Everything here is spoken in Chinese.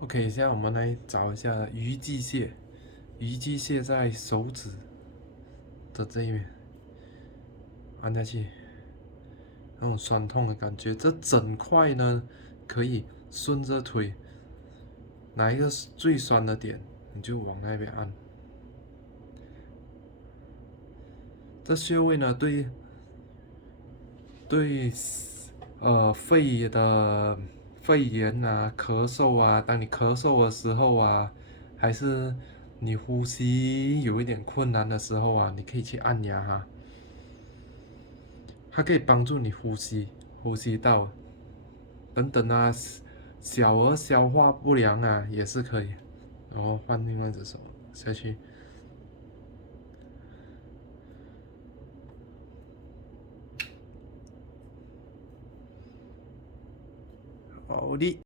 OK，现在我们来找一下鱼际蟹。鱼际蟹在手指的这一面，按下去，那种酸痛的感觉。这整块呢，可以顺着腿，哪一个是最酸的点，你就往那边按。这穴位呢，对肺炎啊、咳嗽啊，当你咳嗽的时候啊，还是你呼吸有一点困难的时候啊，你可以去按压哈，它可以帮助你呼吸道等等啊，小儿消化不良啊也是可以。然后换另外一只手下去，好的。